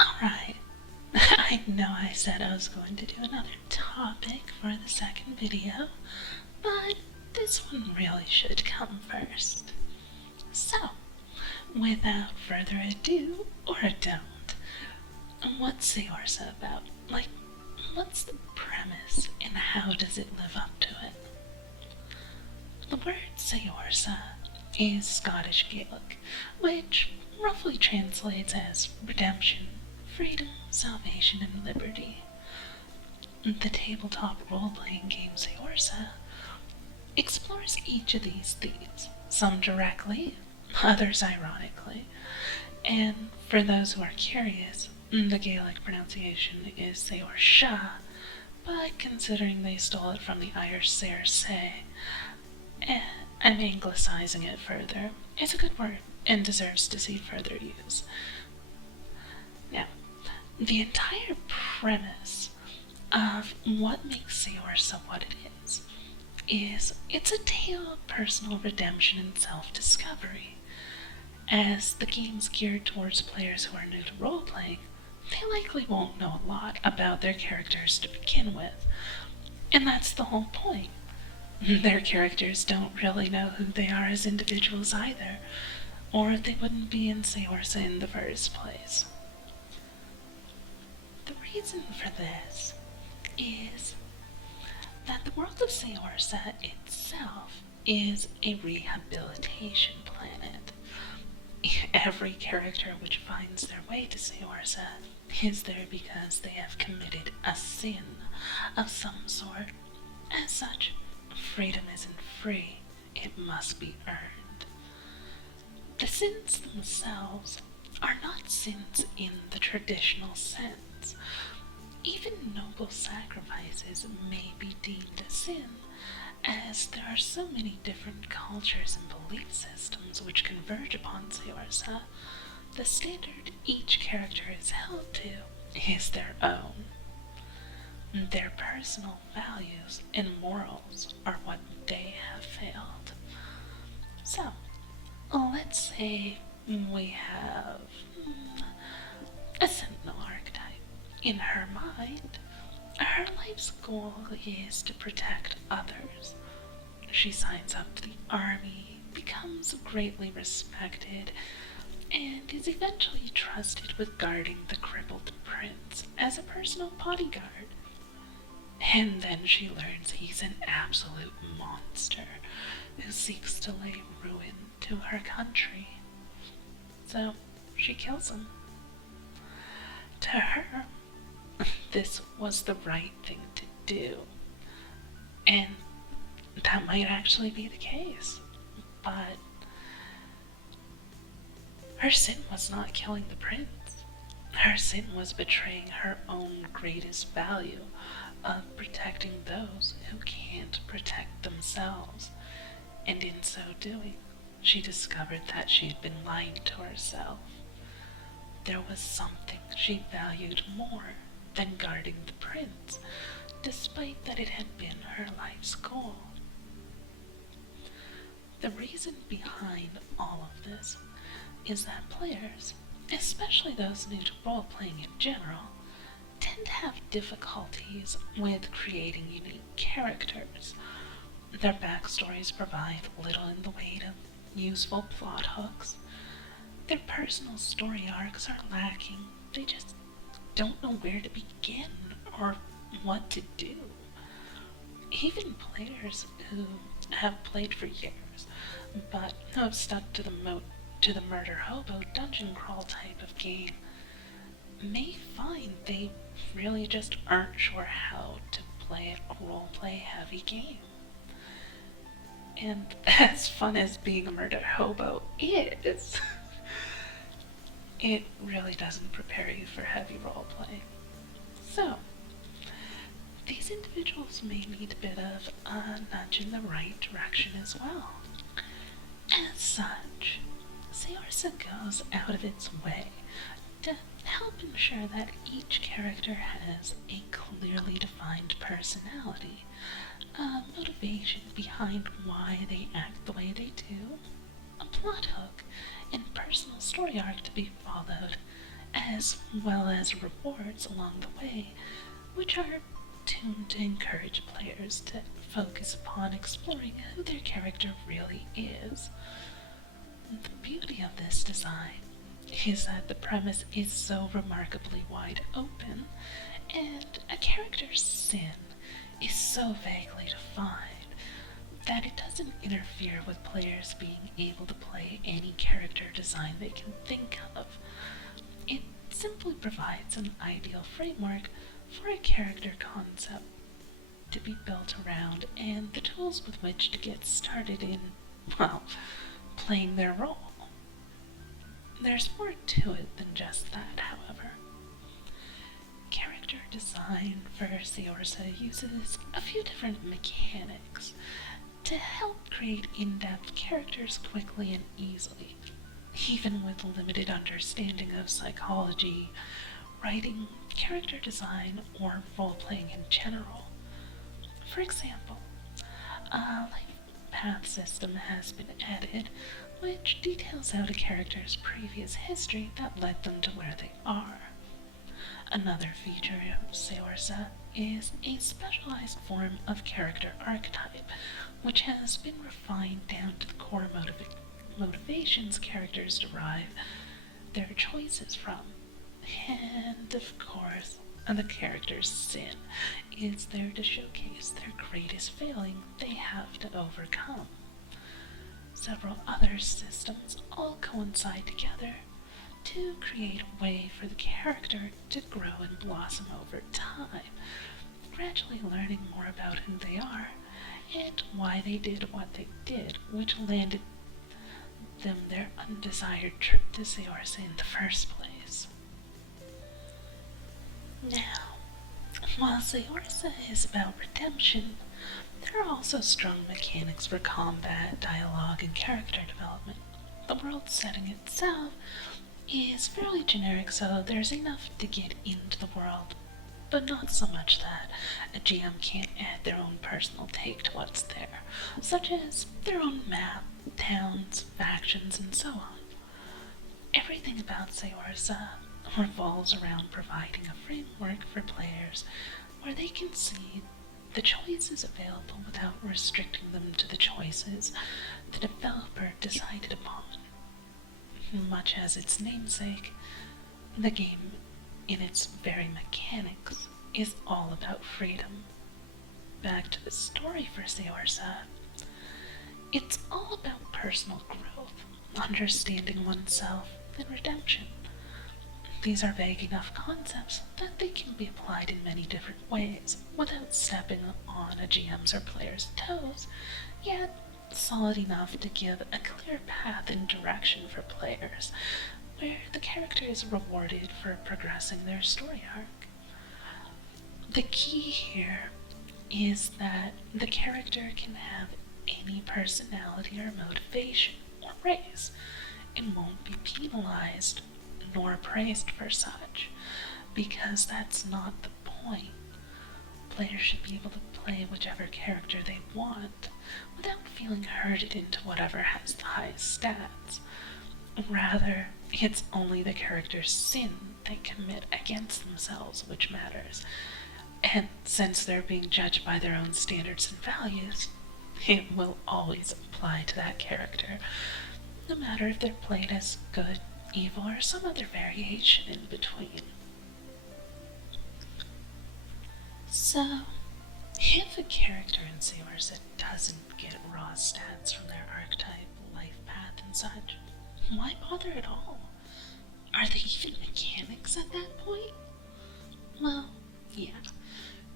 Alright, I know I said I was going to do another topic for the second video, but this one really should come first. So, without further ado, or don't, what's Saorsa about? Like, what's the premise and how does it live up to it? The word Saorsa is Scottish Gaelic, which roughly translates as redemption, freedom, salvation, and liberty. The tabletop role-playing game Saorsa explores each of these themes, some directly, others ironically. And for those who are curious, the Gaelic pronunciation is Saorsa, but considering they stole it from the Irish Saorsa, I'm anglicizing it further. It's a good word and deserves to see further use. Now, the entire premise of what makes Saorsa what it is it's a tale of personal redemption and self-discovery. As the game's geared towards players who are new to role-playing, they likely won't know a lot about their characters to begin with, and that's the whole point. Their characters don't really know who they are as individuals either, or they wouldn't be in Saorsa in the first place. The reason for this is that the world of Saorsa itself is a rehabilitation planet. Every character which finds their way to Saorsa is there because they have committed a sin of some sort. As such, freedom isn't free, it must be earned. The sins themselves are not sins in the traditional sense. Even noble sacrifices may be deemed a sin, as there are so many different cultures and belief systems which converge upon Saorsa. The standard each character is held to is their own. Their personal values and morals are what they have failed. So, let's say we have a sentinel archetype. In her mind, her life's goal is to protect others. She signs up to the army, becomes greatly respected, and is eventually trusted with guarding the crippled prince as a personal bodyguard. And then she learns he's an absolute monster who seeks to lay ruin to her country. So she kills him. To her, this was the right thing to do. And that might actually be the case. But her sin was not killing the prince. Her sin was betraying her own greatest value of protecting those who can't protect themselves. And in so doing, she discovered that she had been lying to herself. There was something she valued more than guarding the prince, despite that it had been her life's goal. The reason behind all of this is that players, especially those new to role-playing in general, tend to have difficulties with creating unique characters. Their backstories provide little in the way of useful plot hooks. Their personal story arcs are lacking. They just don't know where to begin or what to do. Even players who have played for years, but who have stuck to the murder hobo dungeon crawl type of game, may find they really just aren't sure how to play a roleplay heavy game. And as fun as being a murder hobo is, it really doesn't prepare you for heavy roleplay. So, these individuals may need a bit of a nudge in the right direction as well. As such, Saorsa goes out of its way to help ensure that each character has a clearly defined personality, a motivation behind why they act the way they do, a plot hook and personal story arc to be followed, as well as rewards along the way, which are tuned to encourage players to focus upon exploring who their character really is. The beauty of this design is that the premise is so remarkably wide open, and a character's sin is so vaguely defined that it doesn't interfere with players being able to play any character design they can think of. It simply provides an ideal framework for a character concept to be built around and the tools with which to get started in, well, playing their role. There's more to it than just that, however. Character design for Saorsa uses a few different mechanics to help create in-depth characters quickly and easily, even with limited understanding of psychology, writing, character design, or role-playing in general. For example, a life path system has been added, which details out a character's previous history that led them to where they are. Another feature of Saorsa is a specialized form of character archetype, which has been refined down to the core motivations characters derive their choices from. And of course, the character's sin is there to showcase their greatest failing they have to overcome. Several other systems all coincide together to create a way for the character to grow and blossom over time, gradually learning more about who they are and why they did what they did, which landed them their undesired trip to Saorsa in the first place. Now, while Saorsa is about redemption, there are also strong mechanics for combat, dialogue, and character development. The world setting itself is fairly generic, so there's enough to get into the world, but not so much that a GM can't add their own personal take to what's there, such as their own map, towns, factions, and so on. Everything about Saorsa revolves around providing a framework for players where they can see the choices available without restricting them to the choices the developer decided upon. Much as its namesake, the game, in its very mechanics, is all about freedom. Back to the story for Saorsa. It's all about personal growth, understanding oneself, and redemption. These are vague enough concepts that they can be applied in many different ways without stepping on a GM's or player's toes, yet solid enough to give a clear path and direction for players, where the character is rewarded for progressing their story arc. The key here is that the character can have any personality or motivation or race and won't be penalized nor praised for such, because that's not the point. Players should be able to play whichever character they want without feeling herded into whatever has the highest stats. Rather, it's only the character's sin they commit against themselves which matters, and since they're being judged by their own standards and values, it will always apply to that character, no matter if they're played as good, evil, or some other variation in between. So, if a character in Saorsa doesn't get raw stats from their archetype, life path, and such, why bother at all? Are they even mechanics at that point? Well, yeah,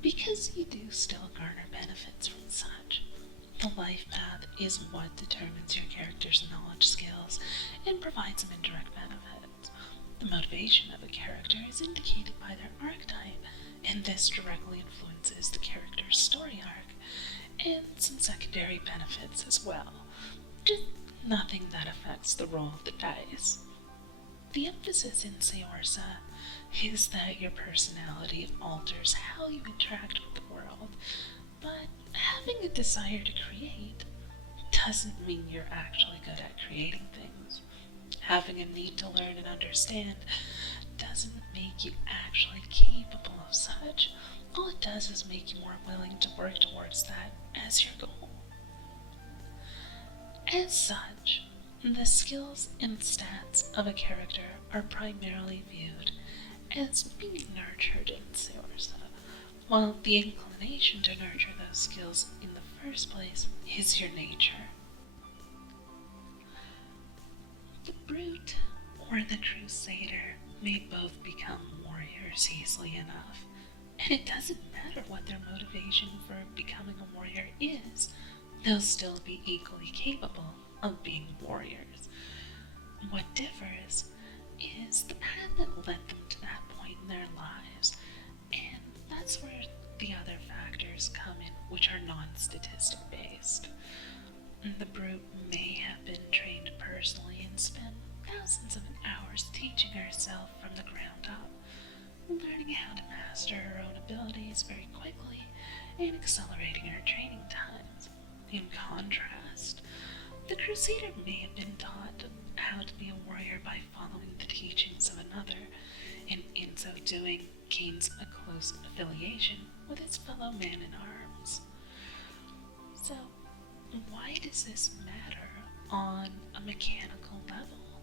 because you do still garner benefits from such. The life path is what determines your character's knowledge skills and provides some indirect benefits. The motivation of a character is indicated by their archetype, and this directly influences the character's story arc, and some secondary benefits as well. Just nothing that affects the roll of the dice. The emphasis in Saorsa is that your personality alters how you interact with the world, but having a desire to create doesn't mean you're actually good at creating things. Having a need to learn and understand doesn't make you actually capable of such. All it does is make you more willing to work towards that as your goal. As such, the skills and stats of a character are primarily viewed as being nurtured in Saorsa, while the inclination to nurture those skills in the first place is your nature. The brute or the crusader may both become warriors easily enough, and it doesn't matter what their motivation for becoming a warrior is, they'll still be equally capable of being warriors. What differs is the path that led them to that point in their lives, and that's where the other factors come in, which are non-statistic based. The brute may have been trained personally and spent thousands of hours teaching herself from the ground up, learning how to master her own abilities very quickly and accelerating her training times. In contrast, the crusader may have been taught how to be a warrior by following the teachings of another, and in so doing gains a close affiliation with his fellow man in arms. So, why does this matter on a mechanical level?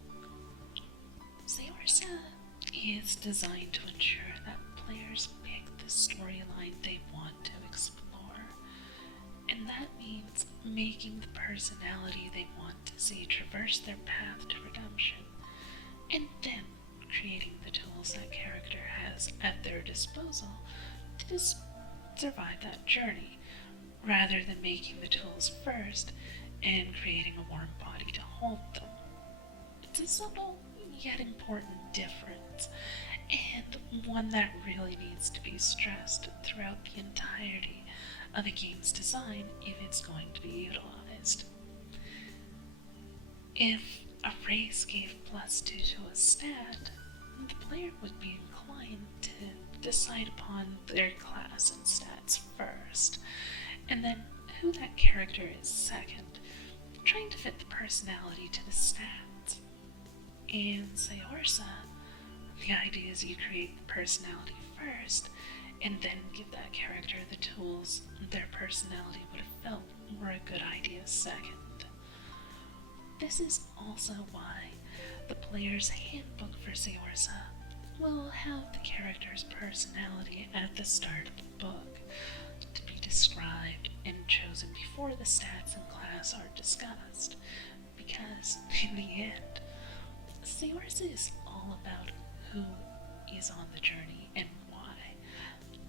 Saorsa is designed to ensure that players pick the storyline they want to explore, and that means making the personality they want to see traverse their path to redemption, and then creating the tools that character has at their disposal to survive that journey, rather than making the tools first and creating a warm body to hold them. It's a subtle yet important difference, and one that really needs to be stressed throughout the entirety of a game's design if it's going to be utilized. If a race gave +2 to a stat, the player would be inclined to decide upon their class and stats first, and then who that character is second, trying to fit the personality to the stats. In Saorsa, the idea is you create the personality first, and then give that character the tools their personality would have felt were a good idea second. This is also why the player's handbook for Saorsa will have the character's personality at the start of the book, to be described and chosen before the stats and class are discussed, because in the end, Saorsa is all about who is on the journey and why,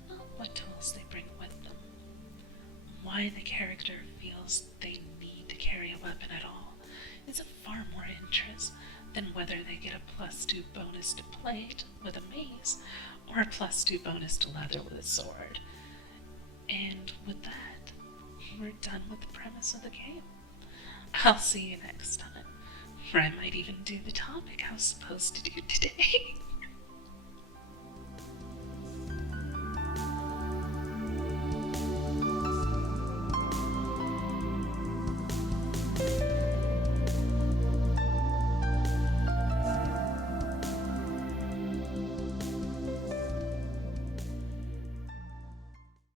not what tools they bring with them. Why the character feels they need to carry a weapon at all is of far more interest than whether they get a +2 bonus to plate with a mace or a +2 bonus to leather with a sword. And with that, we're done with the premise of the game. I'll see you next time, or I might even do the topic I was supposed to do today.